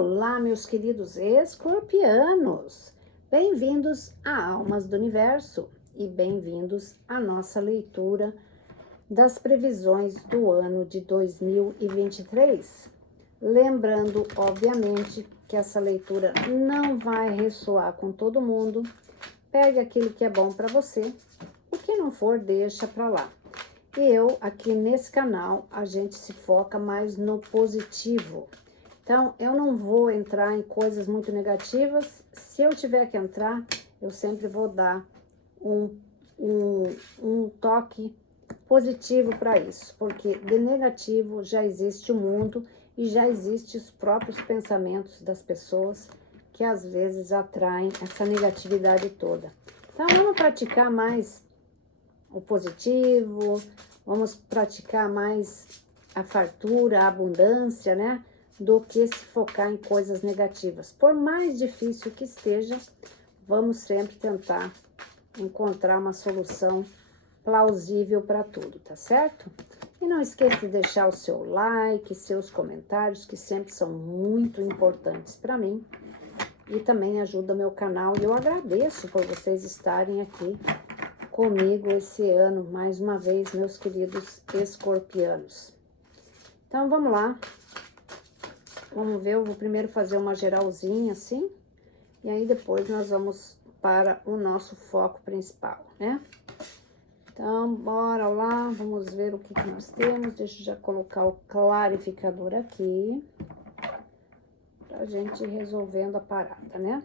Olá, meus queridos escorpianos! Bem-vindos a Almas do Universo e bem-vindos à nossa leitura das previsões do ano de 2023. Lembrando, obviamente, que essa leitura não vai ressoar com todo mundo. Pegue aquilo que é bom para você, o que não for, deixa para lá. E eu, aqui nesse canal, a gente se foca mais no positivo. Então, eu não vou entrar em coisas muito negativas. Se eu tiver que entrar, eu sempre vou dar um toque positivo para isso. Porque de negativo já existe o mundo e já existem os próprios pensamentos das pessoas que às vezes atraem essa negatividade toda. Então, vamos praticar mais o positivo, vamos praticar mais a fartura, a abundância, né? Do que se focar em coisas negativas. Por mais difícil que esteja, vamos sempre tentar encontrar uma solução plausível para tudo, tá certo? E não esqueça de deixar o seu like, seus comentários, que sempre são muito importantes para mim. E também ajuda meu canal. E eu agradeço por vocês estarem aqui comigo esse ano, mais uma vez, meus queridos escorpianos. Então, vamos lá. Vamos ver, eu vou primeiro fazer uma geralzinha assim, e aí depois nós vamos para o nosso foco principal, né? Então, bora lá, vamos ver o que nós temos. Deixa eu já colocar o clarificador aqui, pra gente ir resolvendo a parada, né?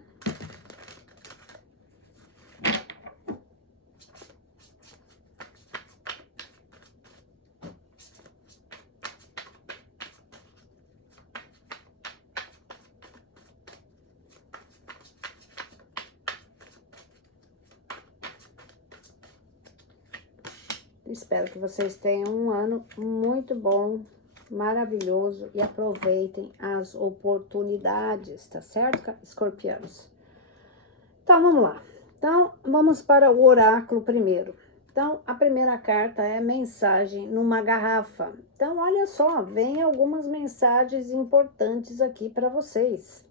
Espero que vocês tenham um ano muito bom, maravilhoso e aproveitem as oportunidades, tá certo, escorpianos? Então, vamos lá. Então, vamos para o oráculo primeiro. Então, a primeira carta é mensagem numa garrafa. Então, olha só, vem algumas mensagens importantes aqui para vocês.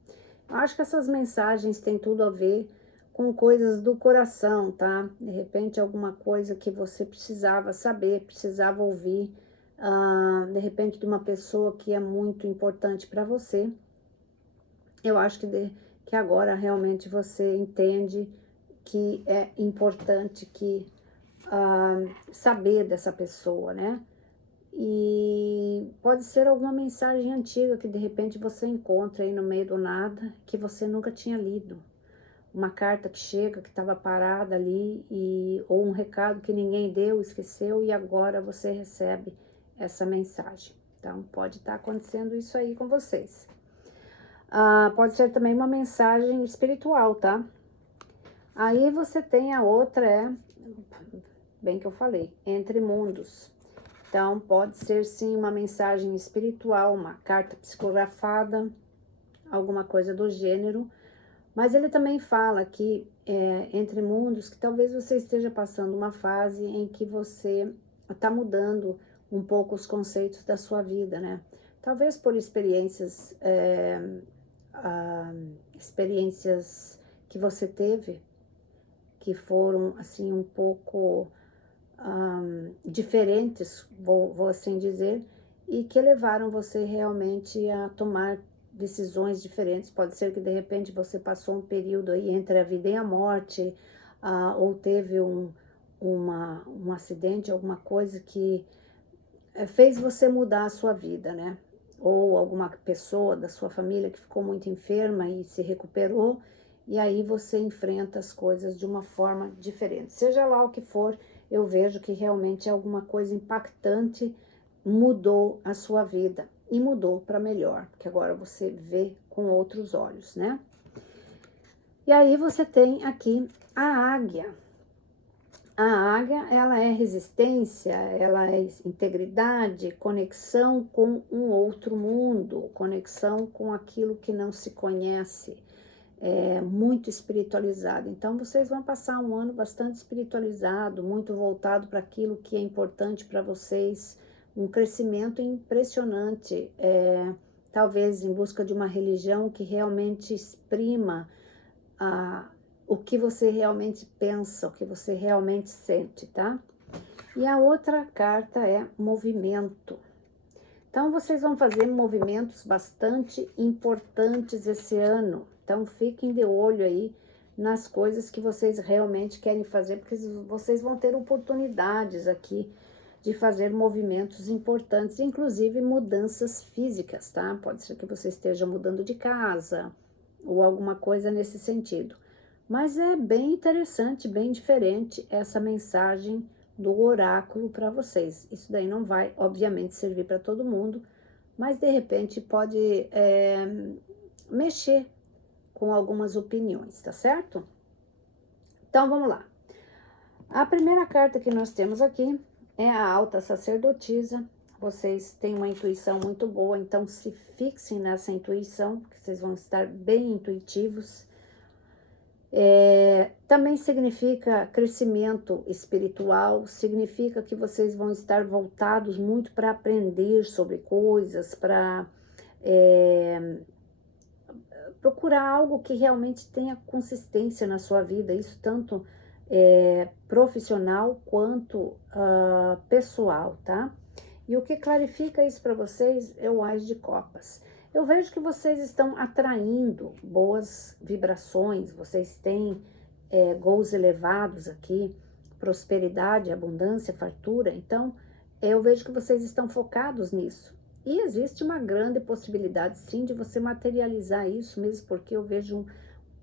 Eu acho que essas mensagens têm tudo a ver com coisas do coração, tá? De repente, alguma coisa que você precisava saber, precisava ouvir, de repente, de uma pessoa que é muito importante para você. Eu acho que agora realmente você entende que é importante saber dessa pessoa, né? E pode ser alguma mensagem antiga que de repente você encontra aí no meio do nada, que você nunca tinha lido. Uma carta que chega, que estava parada ali, ou um recado que ninguém deu, esqueceu, e agora você recebe essa mensagem. Então, pode estar acontecendo isso aí com vocês. Pode ser também uma mensagem espiritual, tá? Aí você tem a outra, bem que eu falei, entre mundos. Então, pode ser sim uma mensagem espiritual, uma carta psicografada, alguma coisa do gênero. Mas ele também fala aqui, entre mundos, que talvez você esteja passando uma fase em que você está mudando um pouco os conceitos da sua vida, né? Talvez por experiências que você teve, que foram, assim, um pouco diferentes, vou assim dizer, e que levaram você realmente a tomar decisões diferentes. Pode ser que de repente você passou um período aí entre a vida e a morte, ou teve um acidente, alguma coisa que fez você mudar a sua vida, né? Ou alguma pessoa da sua família que ficou muito enferma e se recuperou, e aí você enfrenta as coisas de uma forma diferente. Seja lá o que for, eu vejo que realmente alguma coisa impactante mudou a sua vida. E mudou para melhor, porque agora você vê com outros olhos, né? E aí você tem aqui a águia. A águia, ela é resistência, ela é integridade, conexão com um outro mundo, conexão com aquilo que não se conhece, muito espiritualizado. Então, vocês vão passar um ano bastante espiritualizado, muito voltado para aquilo que é importante para vocês, um crescimento impressionante, talvez em busca de uma religião que realmente exprima o que você realmente pensa, o que você realmente sente, tá? E a outra carta é movimento. Então, vocês vão fazer movimentos bastante importantes esse ano. Então, fiquem de olho aí nas coisas que vocês realmente querem fazer, porque vocês vão ter oportunidades aqui de fazer movimentos importantes, inclusive mudanças físicas, tá? Pode ser que você esteja mudando de casa ou alguma coisa nesse sentido. Mas é bem interessante, bem diferente essa mensagem do oráculo para vocês. Isso daí não vai, obviamente, servir para todo mundo, mas de repente pode mexer com algumas opiniões, tá certo? Então vamos lá. A primeira carta que nós temos aqui é a alta sacerdotisa. Vocês têm uma intuição muito boa, então se fixem nessa intuição, porque vocês vão estar bem intuitivos. Também significa crescimento espiritual, significa que vocês vão estar voltados muito para aprender sobre coisas, para procurar algo que realmente tenha consistência na sua vida, isso tanto profissional quanto pessoal, tá? E o que clarifica isso para vocês é o Ás de Copas. Eu vejo que vocês estão atraindo boas vibrações, vocês têm goals elevados aqui, prosperidade, abundância, fartura. Então, eu vejo que vocês estão focados nisso. E existe uma grande possibilidade, sim, de você materializar isso, mesmo porque eu vejo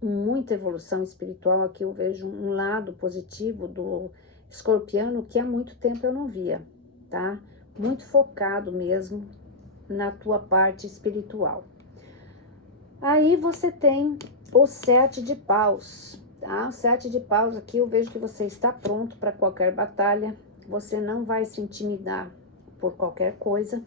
muita evolução espiritual aqui, eu vejo um lado positivo do escorpiano que há muito tempo eu não via, tá? Muito focado mesmo na tua parte espiritual. Aí você tem o 7 de paus, tá? O 7 de paus aqui eu vejo que você está pronto para qualquer batalha, você não vai se intimidar por qualquer coisa.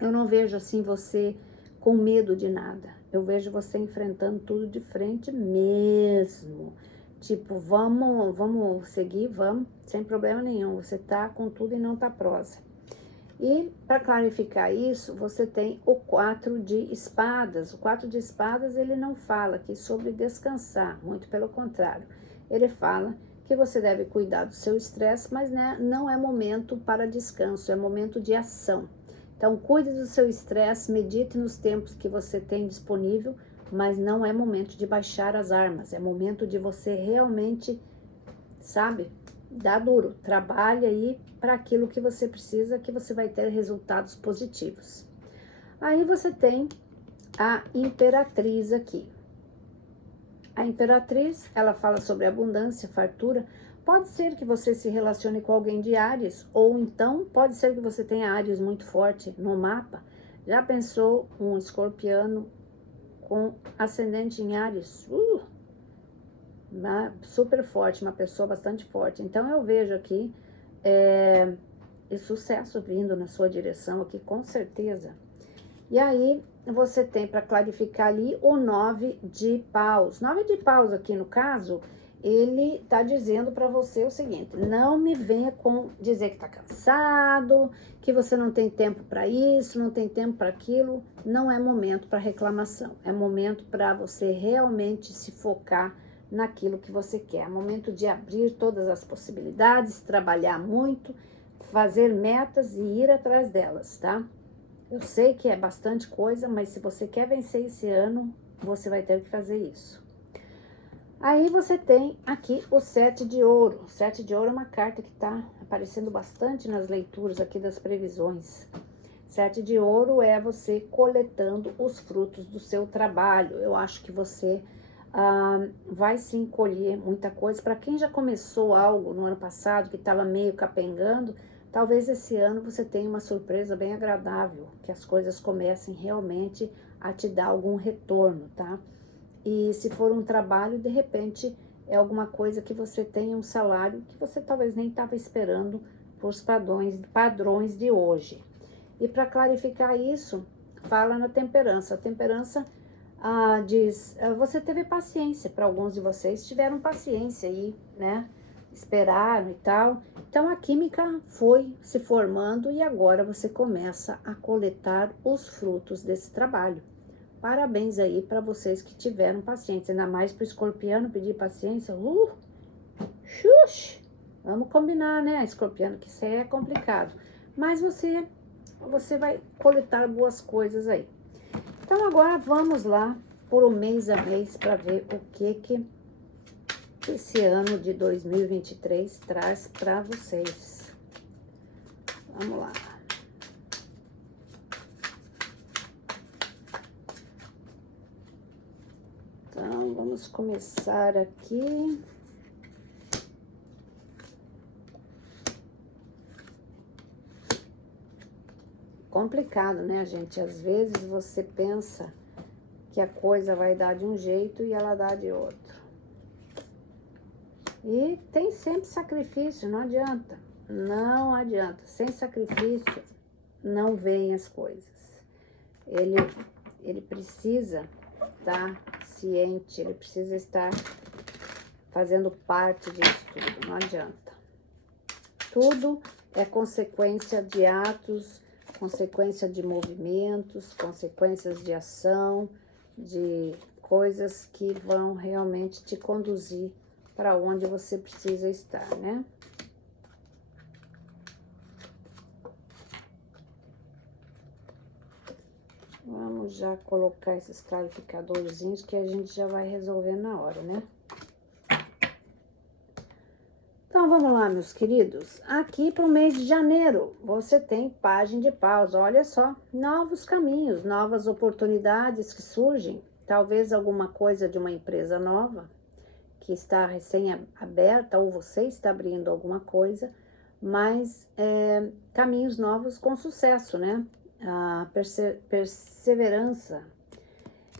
Eu não vejo assim você com medo de nada, eu vejo você enfrentando tudo de frente mesmo. Tipo, vamos seguir, vamos, sem problema nenhum, você tá com tudo e não tá prosa. E para clarificar isso, você tem o 4 de espadas. O 4 de espadas, ele não fala aqui sobre descansar, muito pelo contrário. Ele fala que você deve cuidar do seu estresse, mas né, não é momento para descanso, é momento de ação. Então, cuide do seu estresse, medite nos tempos que você tem disponível, mas não é momento de baixar as armas, é momento de você realmente, sabe, dá duro, trabalha aí para aquilo que você precisa, que você vai ter resultados positivos. Aí você tem a Imperatriz aqui. A Imperatriz, ela fala sobre abundância, fartura. Pode ser que você se relacione com alguém de Áries, ou então pode ser que você tenha Áries muito forte no mapa. Já pensou um escorpiano com ascendente em Áries? Super forte, uma pessoa bastante forte. Então eu vejo aqui sucesso vindo na sua direção aqui, com certeza. E aí você tem para clarificar ali o 9 de paus. 9 de paus aqui no caso, ele tá dizendo para você o seguinte: não me venha com dizer que tá cansado, que você não tem tempo para isso, não tem tempo para aquilo. Não é momento para reclamação, é momento para você realmente se focar naquilo que você quer. É momento de abrir todas as possibilidades, trabalhar muito, fazer metas e ir atrás delas, tá? Eu sei que é bastante coisa, mas se você quer vencer esse ano, você vai ter que fazer isso. Aí você tem aqui o 7 de ouro. O 7 de ouro é uma carta que está aparecendo bastante nas leituras aqui das previsões. 7 de ouro é você coletando os frutos do seu trabalho. Eu acho que você vai sim colher muita coisa. Para quem já começou algo no ano passado, que estava meio capengando, talvez esse ano você tenha uma surpresa bem agradável, que as coisas comecem realmente a te dar algum retorno, tá? E se for um trabalho, de repente, é alguma coisa que você tenha um salário que você talvez nem estava esperando por os padrões de hoje. E para clarificar isso, fala na temperança. A temperança diz, você teve paciência, para alguns de vocês tiveram paciência aí, né? esperaram e tal. Então a química foi se formando e agora você começa a coletar os frutos desse trabalho. Parabéns aí para vocês que tiveram paciência, ainda mais para o escorpiano pedir paciência. Xuxa! Vamos combinar, né, escorpiano, que isso aí é complicado. Mas você vai coletar boas coisas aí. Então agora vamos lá por um mês a mês para ver o que esse ano de 2023 traz para vocês. Vamos lá. Então, vamos começar aqui. Complicado, né, gente? Às vezes você pensa que a coisa vai dar de um jeito e ela dá de outro. E tem sempre sacrifício, não adianta. Não adianta. Sem sacrifício, não vêm as coisas. Ele precisa estar ciente, ele precisa estar fazendo parte disso tudo, não adianta. Tudo é consequência de atos, consequência de movimentos, consequências de ação, de coisas que vão realmente te conduzir para onde você precisa estar, né? Vamos já colocar esses clarificadorzinhos que a gente já vai resolver na hora, né? Então, vamos lá, meus queridos. Aqui para o mês de janeiro, você tem Pagem de Paus. Olha só, novos caminhos, novas oportunidades que surgem. Talvez alguma coisa de uma empresa nova que está recém-aberta ou você está abrindo alguma coisa, mas caminhos novos com sucesso, né? A perseverança.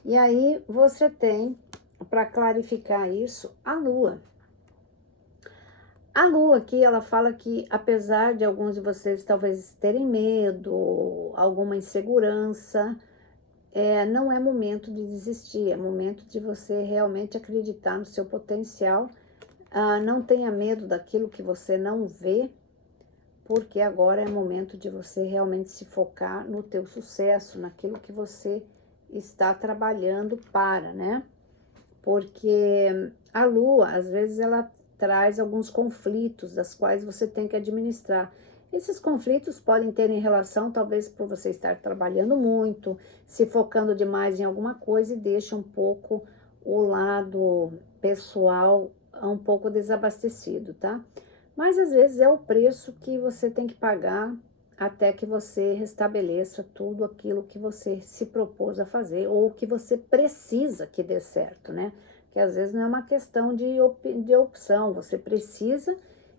E aí você tem, para clarificar isso, a Lua. A Lua aqui, ela fala que apesar de alguns de vocês talvez terem medo, alguma insegurança, não é momento de desistir, é momento de você realmente acreditar no seu potencial. Não tenha medo daquilo que você não vê, porque agora é momento de você realmente se focar no teu sucesso, naquilo que você está trabalhando para, né? Porque a Lua, às vezes, ela traz alguns conflitos, das quais você tem que administrar. Esses conflitos podem ter em relação, talvez, por você estar trabalhando muito, se focando demais em alguma coisa e deixa um pouco o lado pessoal um pouco desabastecido, tá? Mas, às vezes, é o preço que você tem que pagar até que você restabeleça tudo aquilo que você se propôs a fazer ou que você precisa que dê certo, né? Que às vezes não é uma questão de opção, você precisa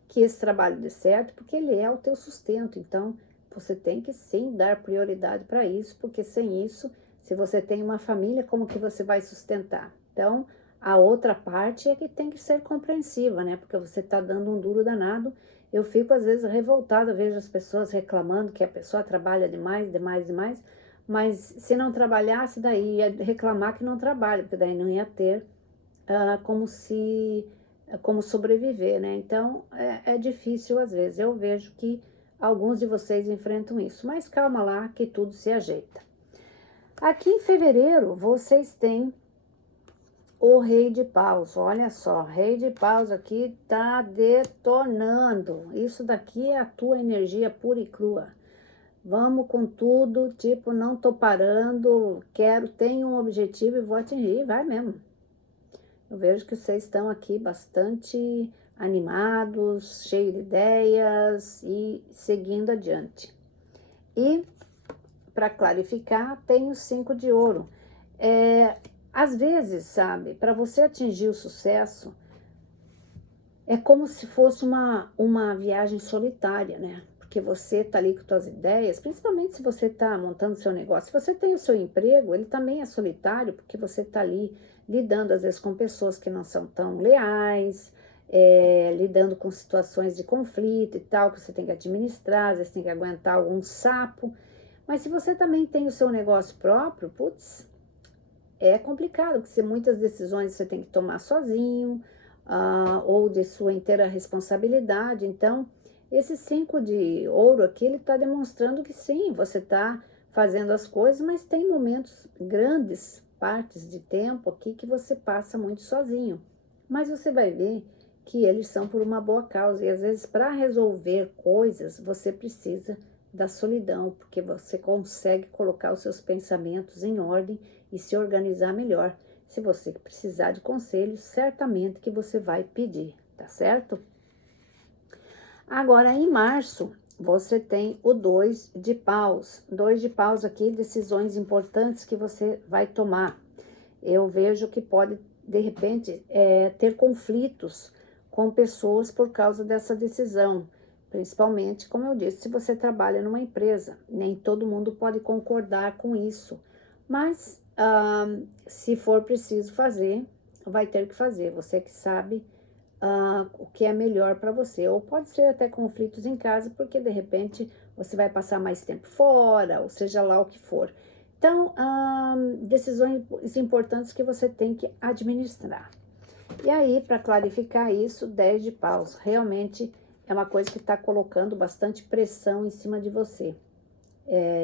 que esse trabalho dê certo porque ele é o teu sustento, então você tem que sim dar prioridade para isso, porque sem isso, se você tem uma família, como que você vai sustentar? Então, a outra parte é que tem que ser compreensiva, né? Porque você está dando um duro danado. Eu fico às vezes revoltada, vejo as pessoas reclamando que a pessoa trabalha demais, mas se não trabalhasse, daí ia reclamar que não trabalha, porque daí não ia ter como sobreviver, né? Então, é difícil às vezes. Eu vejo que alguns de vocês enfrentam isso, mas calma lá que tudo se ajeita. Aqui em fevereiro, vocês têm o Rei de Paus. Olha só, Rei de Paus aqui tá detonando. Isso daqui é a tua energia pura e crua. Vamos com tudo, tipo, não tô parando, tenho um objetivo e vou atingir, vai mesmo. Eu vejo que vocês estão aqui bastante animados, cheios de ideias e seguindo adiante. E, para clarificar, tem o 5 de ouro. Às vezes, sabe, para você atingir o sucesso, é como se fosse uma viagem solitária, né? Porque você tá ali com suas ideias, principalmente se você tá montando seu negócio. Se você tem o seu emprego, ele também é solitário, porque você tá ali lidando, às vezes, com pessoas que não são tão leais, lidando com situações de conflito e tal, que você tem que administrar, às vezes tem que aguentar algum sapo. Mas se você também tem o seu negócio próprio, putz, é complicado, porque muitas decisões você tem que tomar sozinho, ou de sua inteira responsabilidade. Então, esse 5 de ouro aqui, ele está demonstrando que sim, você está fazendo as coisas, mas tem momentos, grandes partes de tempo aqui que você passa muito sozinho. Mas você vai ver que eles são por uma boa causa. E às vezes, para resolver coisas, você precisa da solidão, porque você consegue colocar os seus pensamentos em ordem e se organizar melhor. Se você precisar de conselhos, certamente que você vai pedir, tá certo? Agora, em março, você tem o 2 de paus. 2 de paus aqui, decisões importantes que você vai tomar. Eu vejo que pode, de repente, ter conflitos com pessoas por causa dessa decisão. Principalmente, como eu disse, se você trabalha numa empresa, nem todo mundo pode concordar com isso. Mas, se for preciso fazer, vai ter que fazer. Você que sabe o que é melhor para você. Ou pode ser até conflitos em casa, porque de repente você vai passar mais tempo fora, ou seja lá o que for. Então, decisões importantes que você tem que administrar. E aí, para clarificar isso, 10 de paus. Realmente é uma coisa que está colocando bastante pressão em cima de você.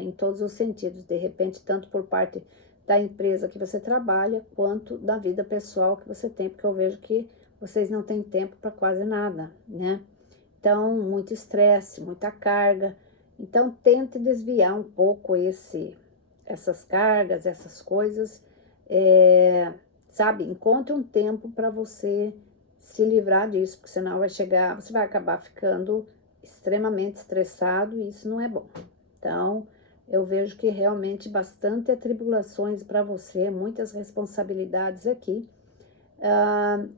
Em todos os sentidos. De repente, tanto por parte da empresa que você trabalha, quanto da vida pessoal que você tem. Porque eu vejo que vocês não têm tempo para quase nada, né? Então, muito estresse, muita carga. Então, tente desviar um pouco essas cargas, essas coisas, sabe? Encontre um tempo para você se livrar disso, porque senão você vai acabar ficando extremamente estressado e isso não é bom. Então, eu vejo que realmente bastante atribulações para você, muitas responsabilidades aqui,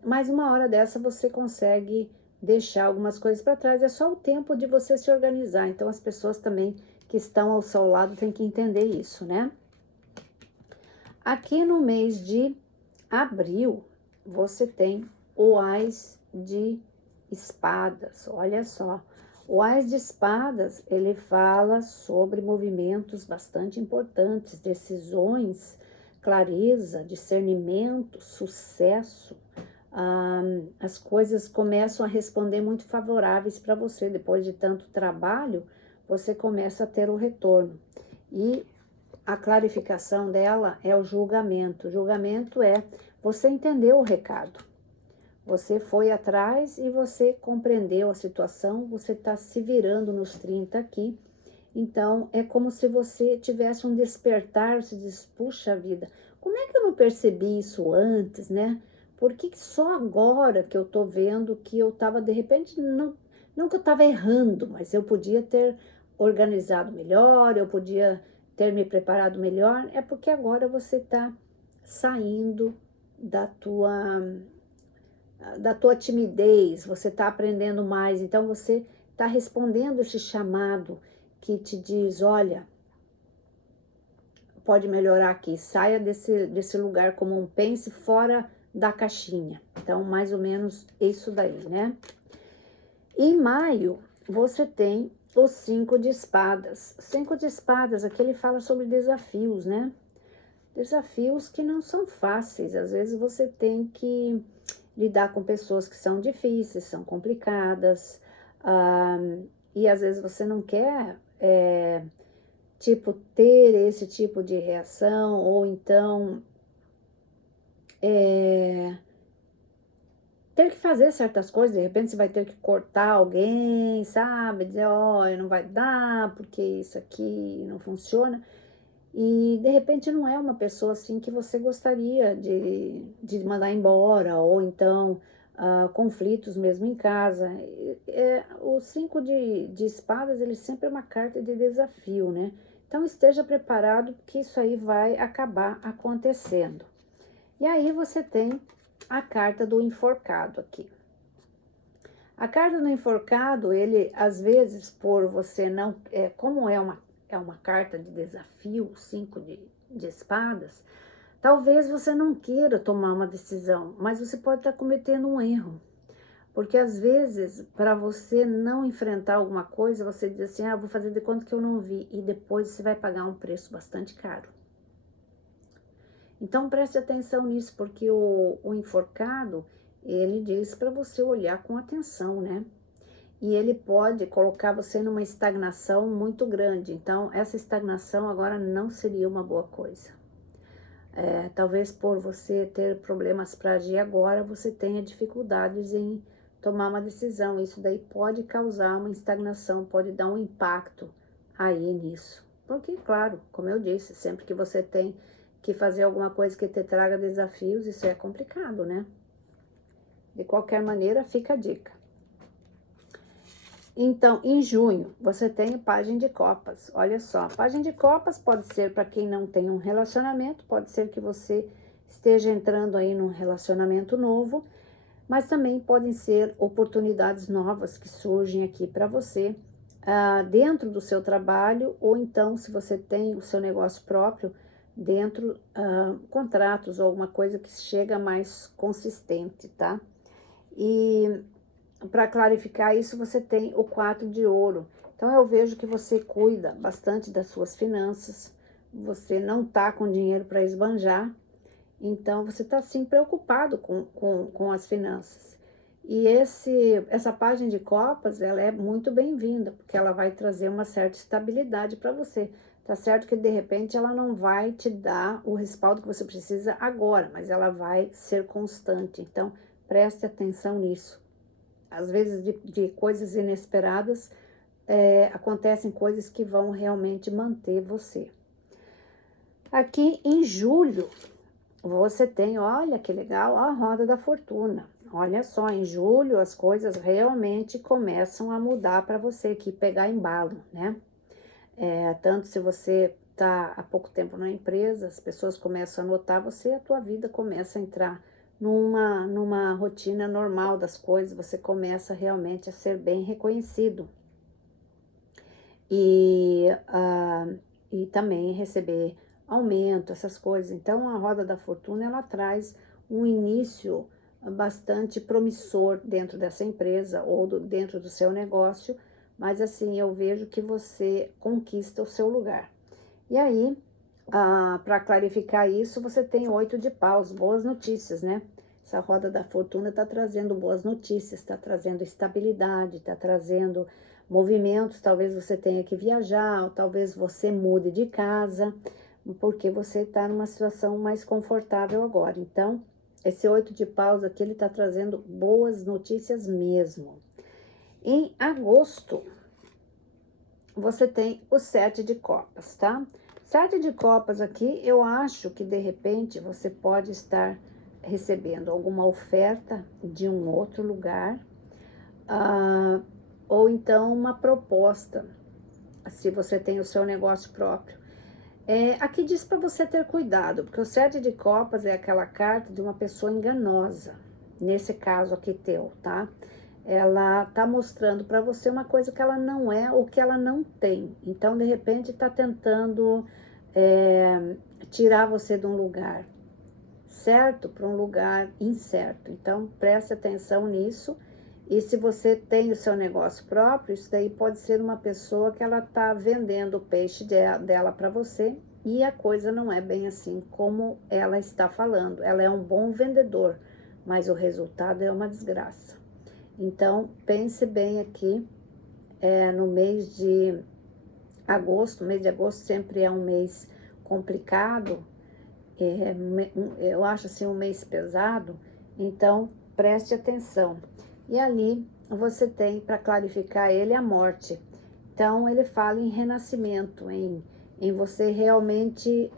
mas uma hora dessa você consegue deixar algumas coisas para trás, é só o tempo de você se organizar. Então, as pessoas também que estão ao seu lado têm que entender isso, né? Aqui no mês de abril, você tem o Ás de Espadas, olha só. O Ás de Espadas, ele fala sobre movimentos bastante importantes, decisões, clareza, discernimento, sucesso. As coisas começam a responder muito favoráveis para você. Depois de tanto trabalho, você começa a ter o retorno. E a clarificação dela é o julgamento. O julgamento é você entendeu o recado. Você foi atrás e você compreendeu a situação, você está se virando nos 30 aqui. Então, é como se você tivesse um despertar, se diz, puxa vida, como é que eu não percebi isso antes, né? Por que só agora que eu tô vendo que eu tava, de repente, não que eu tava errando, mas eu podia ter organizado melhor, eu podia ter me preparado melhor, é porque agora você tá saindo da tua timidez, você tá aprendendo mais, então você tá respondendo esse chamado que te diz, olha, pode melhorar aqui, saia desse lugar comum, pense fora da caixinha. Então, mais ou menos isso daí, né? Em maio, você tem o 5 de espadas. 5 de espadas, aqui ele fala sobre desafios, né? Desafios que não são fáceis. Às vezes você tem que lidar com pessoas que são difíceis, são complicadas, e às vezes você não quer, tipo, ter esse tipo de reação, ou então ter que fazer certas coisas, de repente você vai ter que cortar alguém, sabe? Dizer, ó, não vai dar, porque isso aqui não funciona. E, de repente, não é uma pessoa assim que você gostaria de mandar embora, ou então conflitos mesmo em casa. O 5 de espadas, ele sempre é uma carta de desafio, né? Então, esteja preparado que isso aí vai acabar acontecendo. E aí você tem a carta do enforcado aqui. A carta do enforcado, ele, às vezes, por você não... como é uma carta de desafio, 5 de espadas, talvez você não queira tomar uma decisão, mas você pode estar cometendo um erro. Porque, às vezes, para você não enfrentar alguma coisa, você diz assim, vou fazer de conta que eu não vi, e depois você vai pagar um preço bastante caro. Então, preste atenção nisso, porque o enforcado, ele diz para você olhar com atenção, né? E ele pode colocar você numa estagnação muito grande. Então, essa estagnação agora não seria uma boa coisa. Talvez por você ter problemas para agir agora, você tenha dificuldades em tomar uma decisão. Isso daí pode causar uma estagnação, pode dar um impacto aí nisso. Porque, claro, como eu disse, sempre que você tem que fazer alguma coisa que te traga desafios, isso é complicado, né? De qualquer maneira, fica a dica. Então, em junho, você tem página de copas. Olha só, página de copas pode ser para quem não tem um relacionamento, pode ser que você esteja entrando aí num relacionamento novo, mas também podem ser oportunidades novas que surgem aqui para você, dentro do seu trabalho, ou então, se você tem o seu negócio próprio, dentro, contratos ou alguma coisa que chega mais consistente, tá? E para clarificar isso, você tem o 4 de ouro. Então, eu vejo que você cuida bastante das suas finanças, você não tá com dinheiro para esbanjar, então você tá sim preocupado com as finanças. E essa página de copas, ela é muito bem-vinda, porque ela vai trazer uma certa estabilidade para você. Tá certo que de repente ela não vai te dar o respaldo que você precisa agora, mas ela vai ser constante. Então, preste atenção nisso. Às vezes, de coisas inesperadas, acontecem coisas que vão realmente manter você. Aqui em julho, você tem, olha que legal, a roda da fortuna. Olha só, em julho as coisas realmente começam a mudar para você aqui, pegar embalo, né? Tanto se você está há pouco tempo na empresa, as pessoas começam a notar você, a tua vida começa a entrar numa rotina normal das coisas, você começa realmente a ser bem reconhecido. E também receber aumento, essas coisas. Então, a roda da fortuna, ela traz um início bastante promissor dentro dessa empresa ou dentro do seu negócio, mas assim, eu vejo que você conquista o seu lugar. E aí, para clarificar isso, você tem 8 de paus, boas notícias, né? Essa roda da fortuna está trazendo boas notícias, está trazendo estabilidade, está trazendo movimentos. Talvez você tenha que viajar, ou talvez você mude de casa, porque você está numa situação mais confortável agora. Então, esse 8 de paus aqui, ele está trazendo boas notícias mesmo. Em agosto, você tem o 7 de copas, tá? 7 de copas aqui, eu acho que de repente você pode estar recebendo alguma oferta de um outro lugar, ou então uma proposta, se você tem o seu negócio próprio. Aqui diz para você ter cuidado, porque o 7 de copas é aquela carta de uma pessoa enganosa, nesse caso aqui teu, tá? Ela tá mostrando para você uma coisa que ela não é ou que ela não tem. Então, de repente, tá tentando tirar você de um lugar certo para um lugar incerto. Então, preste atenção nisso. E se você tem o seu negócio próprio, isso daí pode ser uma pessoa que ela tá vendendo o peixe dela para você e a coisa não é bem assim como ela está falando. Ela é um bom vendedor, mas o resultado é uma desgraça. Então, pense bem aqui, no mês de agosto. O mês de agosto sempre é um mês complicado, eu acho assim um mês pesado, então preste atenção. E ali você tem, para clarificar ele, a morte. Então, ele fala em renascimento, em você realmente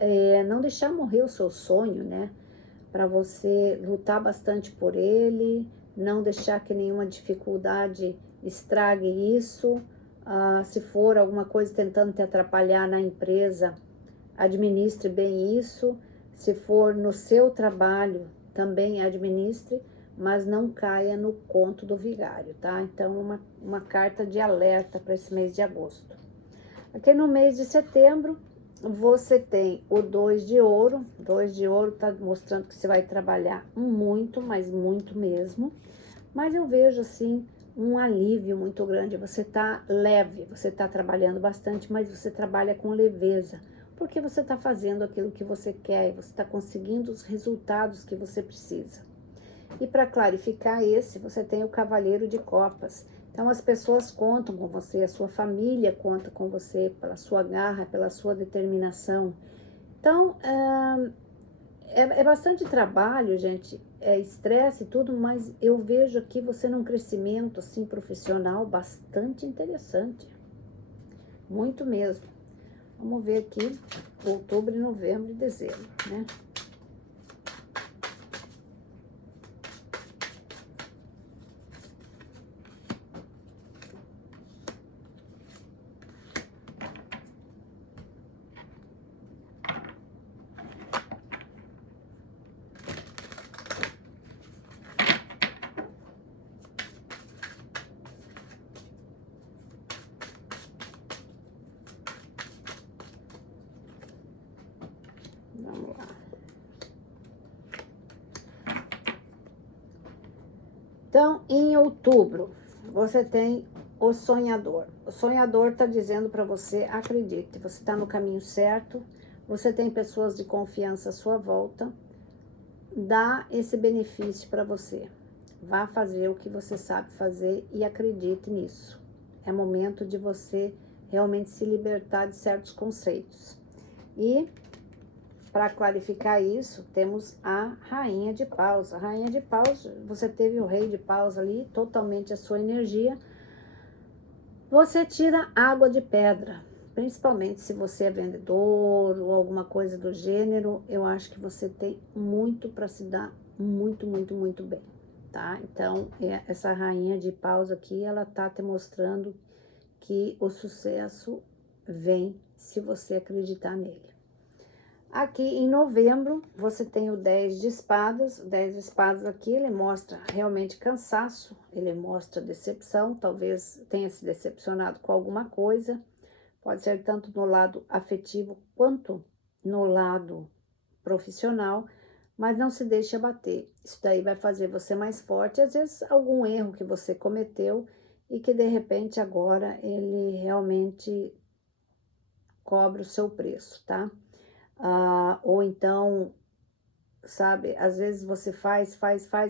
não deixar morrer o seu sonho, né? Para você lutar bastante por ele, não deixar que nenhuma dificuldade estrague isso. Se for alguma coisa tentando te atrapalhar na empresa, administre bem isso. Se for no seu trabalho, também administre, mas não caia no conto do vigário, tá? Então, uma carta de alerta para esse mês de agosto. Aqui no mês de setembro, você tem o 2 de ouro. 2 de ouro tá mostrando que você vai trabalhar muito, mas muito mesmo. Mas eu vejo, assim, um alívio muito grande. Você tá leve, você tá trabalhando bastante, mas você trabalha com leveza. Porque você tá fazendo aquilo que você quer e você tá conseguindo os resultados que você precisa. E para clarificar esse, você tem o Cavaleiro de Copas. Então, as pessoas contam com você, a sua família conta com você pela sua garra, pela sua determinação. Então, é bastante trabalho, gente, é estresse e tudo, mas eu vejo aqui você num crescimento, assim, profissional bastante interessante. Muito mesmo. Vamos ver aqui, outubro, novembro e dezembro, né? Vamos lá. Então, em outubro, você tem o sonhador. O sonhador está dizendo para você, acredite, você está no caminho certo, você tem pessoas de confiança à sua volta, dá esse benefício para você. Vá fazer o que você sabe fazer e acredite nisso. É momento de você realmente se libertar de certos conceitos. E para clarificar isso, temos a Rainha de Paus. A Rainha de Paus, você teve o Rei de Paus ali, totalmente a sua energia. Você tira água de pedra, principalmente se você é vendedor ou alguma coisa do gênero, eu acho que você tem muito para se dar muito, muito, muito bem, tá? Então, essa Rainha de Paus aqui, ela tá te mostrando que o sucesso vem se você acreditar nele. Aqui em novembro, você tem o 10 de espadas. O 10 de espadas aqui, ele mostra realmente cansaço, ele mostra decepção, talvez tenha se decepcionado com alguma coisa. Pode ser tanto no lado afetivo quanto no lado profissional, mas não se deixe abater. Isso daí vai fazer você mais forte. Às vezes, algum erro que você cometeu e que, de repente, agora ele realmente cobra o seu preço, tá? Ou então, sabe, às vezes você faz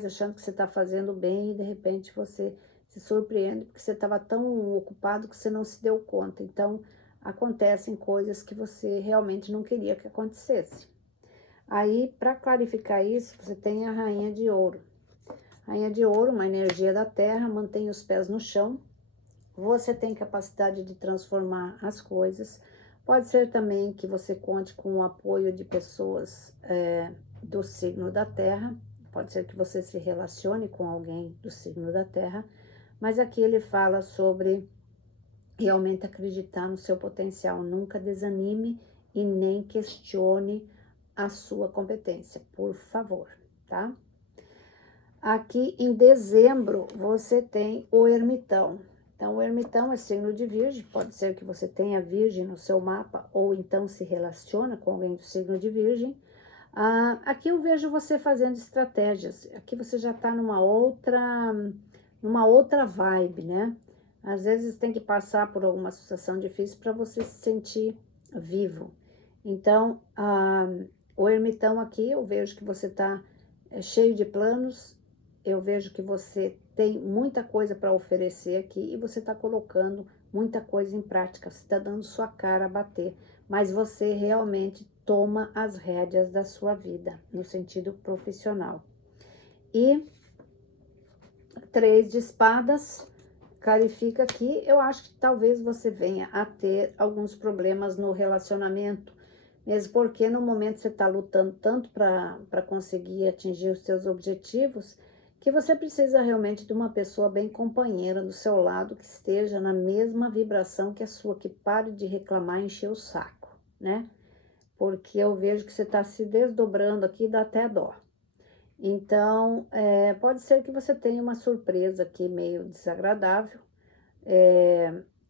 achando que você está fazendo bem e de repente você se surpreende porque você estava tão ocupado que você não se deu conta. Então, acontecem coisas que você realmente não queria que acontecesse. Aí, para clarificar isso, você tem a Rainha de Ouro. Rainha de Ouro, uma energia da terra, mantém os pés no chão. Você tem capacidade de transformar as coisas. Pode ser também que você conte com o apoio de pessoas do signo da terra. Pode ser que você se relacione com alguém do signo da terra. Mas aqui ele fala sobre realmente acreditar no seu potencial. Nunca desanime e nem questione a sua competência, por favor, tá? Aqui em dezembro você tem o ermitão. Então, o ermitão é signo de virgem, pode ser que você tenha virgem no seu mapa, ou então se relaciona com alguém do signo de virgem. Aqui eu vejo você fazendo estratégias, aqui você já está numa outra vibe, né? Às vezes tem que passar por alguma situação difícil para você se sentir vivo. Então, o ermitão aqui, eu vejo que você está cheio de planos, eu vejo que você tem muita coisa para oferecer aqui e você está colocando muita coisa em prática, você está dando sua cara a bater, mas você realmente toma as rédeas da sua vida, no sentido profissional. E 3 de espadas, clarifica aqui, eu acho que talvez você venha a ter alguns problemas no relacionamento, mesmo porque no momento você está lutando tanto para conseguir atingir os seus objetivos, que você precisa realmente de uma pessoa bem companheira do seu lado, que esteja na mesma vibração que a sua, que pare de reclamar e encher o saco, né? Porque eu vejo que você está se desdobrando aqui, dá até dó. Então, pode ser que você tenha uma surpresa aqui meio desagradável,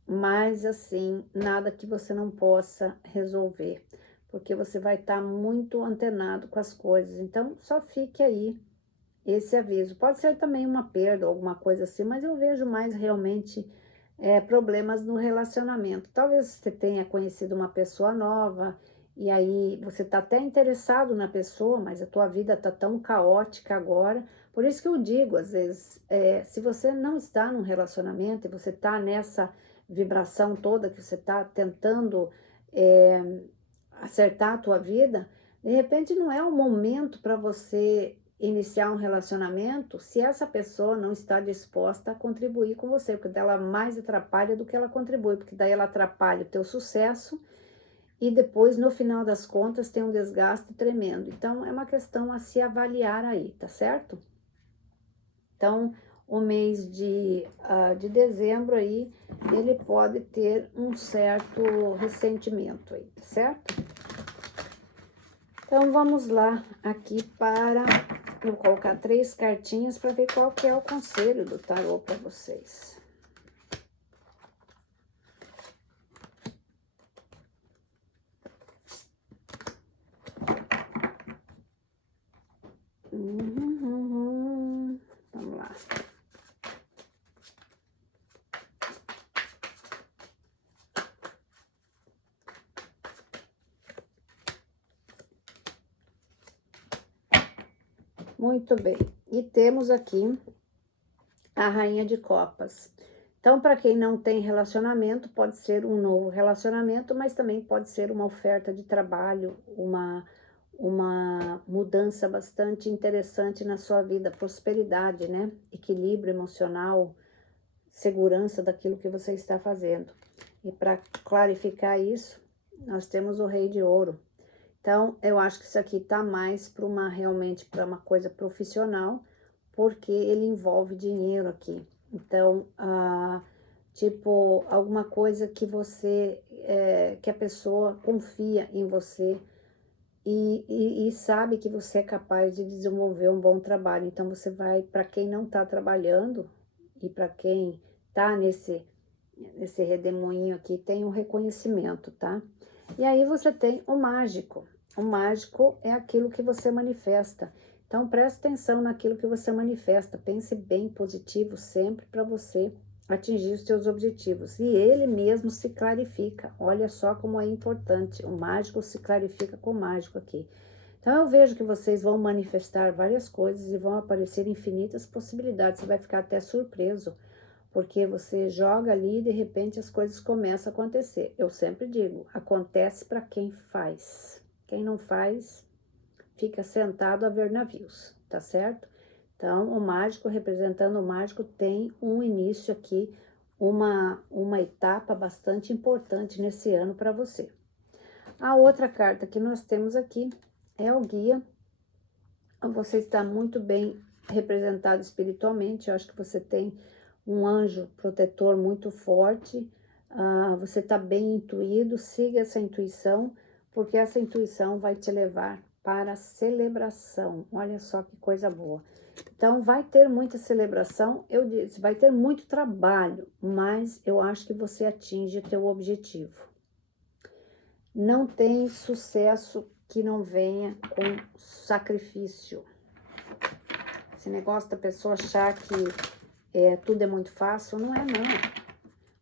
mas assim, nada que você não possa resolver, porque você vai estar muito antenado com as coisas. Então, só fique aí esse aviso. Pode ser também uma perda, alguma coisa assim, mas eu vejo mais realmente problemas no relacionamento. Talvez você tenha conhecido uma pessoa nova e aí você tá até interessado na pessoa, mas a tua vida tá tão caótica agora. Por isso que eu digo, às vezes, se você não está num relacionamento e você tá nessa vibração toda que você tá tentando acertar a tua vida, de repente não é o momento para você iniciar um relacionamento se essa pessoa não está disposta a contribuir com você, porque ela mais atrapalha do que ela contribui, porque daí ela atrapalha o teu sucesso e depois, no final das contas, tem um desgaste tremendo. Então, é uma questão a se avaliar aí, tá certo? Então, o mês de dezembro aí, ele pode ter um certo ressentimento aí, tá certo? Então, vamos lá aqui para... Eu vou colocar 3 cartinhas para ver qual que é o conselho do tarô para vocês. Vamos lá. Muito bem. E temos aqui a Rainha de Copas. Então, para quem não tem relacionamento, pode ser um novo relacionamento, mas também pode ser uma oferta de trabalho, uma mudança bastante interessante na sua vida, prosperidade, né? Equilíbrio emocional, segurança daquilo que você está fazendo. E para clarificar isso, nós temos o Rei de Ouro. Então, eu acho que isso aqui tá mais para realmente para uma coisa profissional, porque ele envolve dinheiro aqui. Então, tipo, alguma coisa que você, que a pessoa confia em você e sabe que você é capaz de desenvolver um bom trabalho. Então, você vai, para quem não está trabalhando e para quem tá nesse redemoinho aqui, tem um reconhecimento, tá? E aí você tem o mágico. O mágico é aquilo que você manifesta. Então, preste atenção naquilo que você manifesta. Pense bem positivo sempre para você atingir os seus objetivos. E ele mesmo se clarifica. Olha só como é importante. O mágico se clarifica com o mágico aqui. Então, eu vejo que vocês vão manifestar várias coisas e vão aparecer infinitas possibilidades. Você vai ficar até surpreso, porque você joga ali e de repente as coisas começam a acontecer. Eu sempre digo, acontece para quem faz. Quem não faz, fica sentado a ver navios, tá certo? Então, o mágico, representando o mágico, tem um início aqui, uma etapa bastante importante nesse ano para você. A outra carta que nós temos aqui é o guia. Você está muito bem representado espiritualmente, eu acho que você tem um anjo protetor muito forte, você está bem intuído, siga essa intuição, porque essa intuição vai te levar para a celebração. Olha só que coisa boa. Então, vai ter muita celebração, eu disse, vai ter muito trabalho, mas eu acho que você atinge o teu objetivo. Não tem sucesso que não venha com sacrifício. Esse negócio da pessoa achar que tudo é muito fácil, não é não.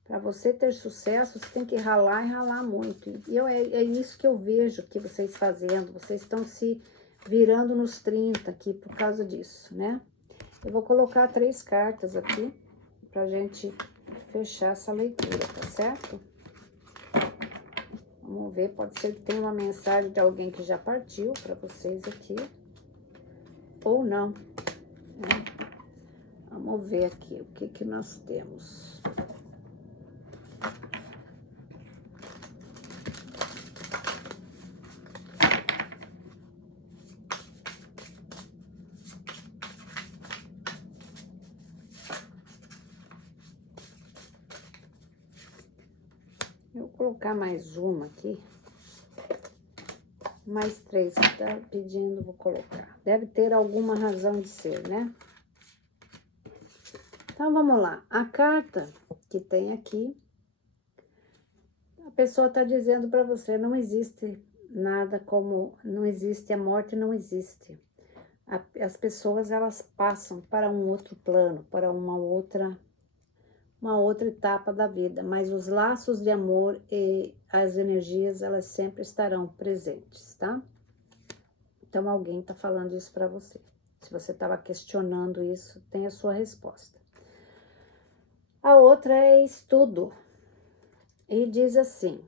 Para você ter sucesso, você tem que ralar e ralar muito. E é isso que eu vejo que vocês fazendo. Vocês estão se virando nos 30 aqui por causa disso, né? Eu vou colocar 3 cartas aqui pra gente fechar essa leitura, tá certo? Vamos ver, pode ser que tenha uma mensagem de alguém que já partiu para vocês aqui. Ou não, né? Vamos ver aqui o que nós temos. Eu vou colocar mais uma aqui. Mais 3 que tá pedindo, vou colocar. Deve ter alguma razão de ser, né? Então, vamos lá. A carta que tem aqui, a pessoa tá dizendo para você, não existe nada como, não existe, a morte não existe. As pessoas, elas passam para um outro plano, para uma uma outra etapa da vida, mas os laços de amor e as energias, elas sempre estarão presentes, tá? Então, alguém está falando isso para você. Se você estava questionando isso, tem a sua resposta. A outra é estudo. E diz assim,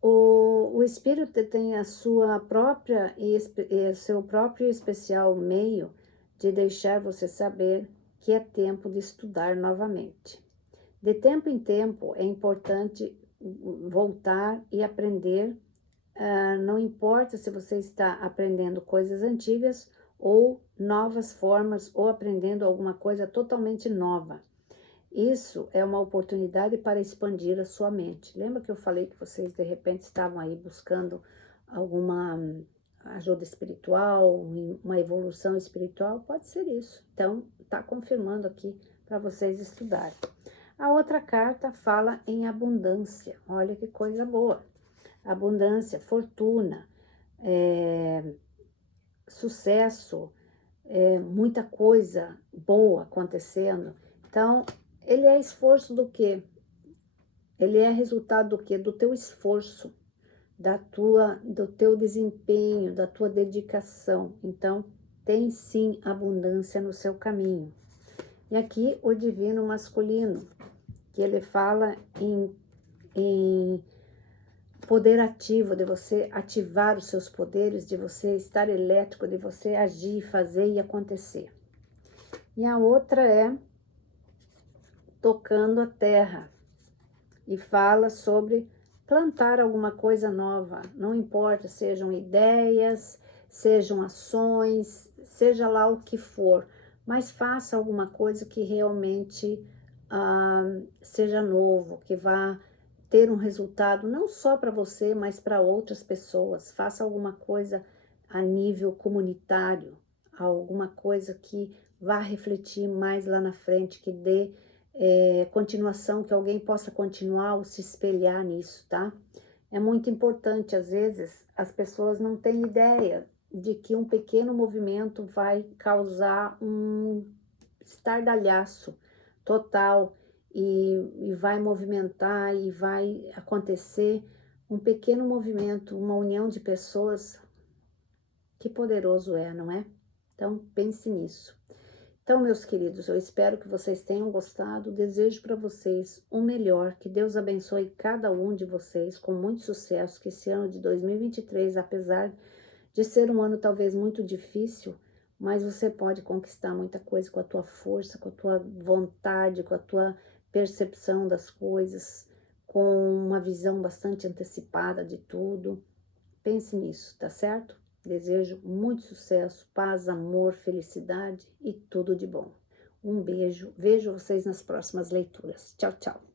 o espírito tem a sua própria e seu próprio especial meio de deixar você saber que é tempo de estudar novamente. De tempo em tempo é importante voltar e aprender, não importa se você está aprendendo coisas antigas ou novas formas ou aprendendo alguma coisa totalmente nova. Isso é uma oportunidade para expandir a sua mente. Lembra que eu falei que vocês de repente estavam aí buscando alguma ajuda espiritual, uma evolução espiritual? Pode ser isso. Então, está confirmando aqui para vocês estudarem. A outra carta fala em abundância. Olha que coisa boa. Abundância, fortuna, sucesso, muita coisa boa acontecendo. Então, ele é esforço do quê? Ele é resultado do quê? Do teu esforço, do teu desempenho, da tua dedicação. Então, tem sim abundância no seu caminho. E aqui o divino masculino, que ele fala em poder ativo, de você ativar os seus poderes, de você estar elétrico, de você agir, fazer e acontecer. E a outra é tocando a terra, e fala sobre plantar alguma coisa nova, não importa, sejam ideias, sejam ações, seja lá o que for, mas faça alguma coisa que realmente seja novo, que vá ter um resultado não só para você, mas para outras pessoas. Faça alguma coisa a nível comunitário, alguma coisa que vá refletir mais lá na frente, que dê continuação, que alguém possa continuar ou se espelhar nisso, tá? É muito importante, às vezes, as pessoas não têm ideia de que um pequeno movimento vai causar um estardalhaço total e vai movimentar e vai acontecer um pequeno movimento, uma união de pessoas. Que poderoso é, não é? Então, pense nisso. Então, meus queridos, eu espero que vocês tenham gostado. Desejo para vocês o melhor. Que Deus abençoe cada um de vocês com muito sucesso. Que esse ano de 2023, apesar de ser um ano talvez muito difícil, mas você pode conquistar muita coisa com a tua força, com a tua vontade, com a tua percepção das coisas, com uma visão bastante antecipada de tudo. Pense nisso, tá certo? Desejo muito sucesso, paz, amor, felicidade e tudo de bom. Um beijo, vejo vocês nas próximas leituras. Tchau, tchau.